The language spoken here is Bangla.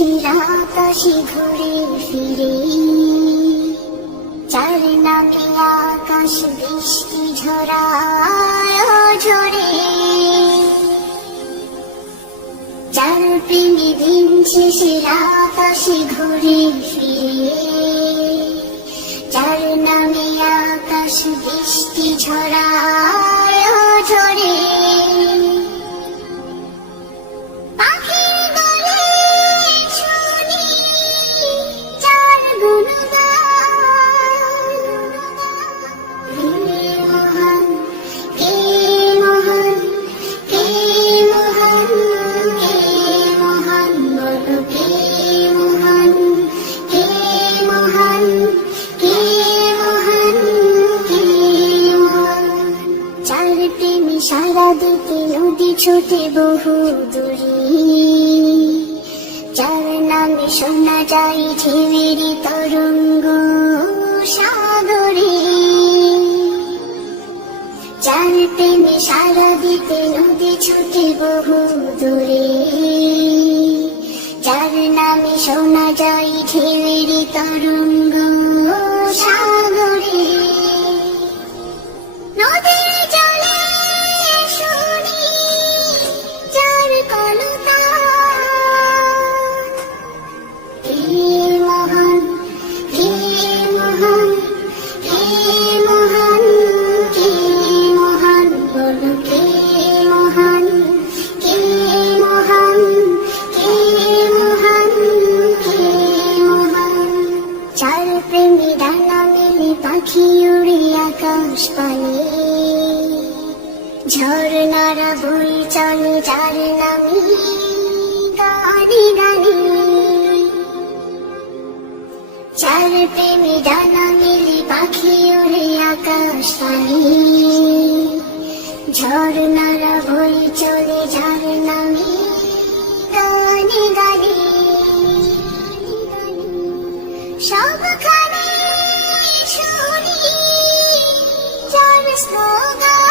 রাত আসি ঘুরে ফিরে চার নামে আকাশ বৃষ্টি ঝরায় ঝরে চার প্রেমে রাত আসি ঘুরে ফিরে। চার নামে আকাশ বৃষ্টি ঝরে নদী ছোটে বহু দূরে। চার নামে শোনা যায় ঢেউয়েরই তরঙ্গ সাগরে। চার প্রেমী সারা দিতে নদী ছুটে বহু দূরে। যার নামে শোনা যায় ঢেউয়েরই তরঙ্গ পাখি উড়ে আকাশ ঝর নারা ভুল চলে যার নামি গানি গানি। চার প্রেমী ডানা মিলি পাখি উড়ে আকাশ পানি ঝর নারা ভুল চলে যার নামি গানি গানি। সব খা Krishna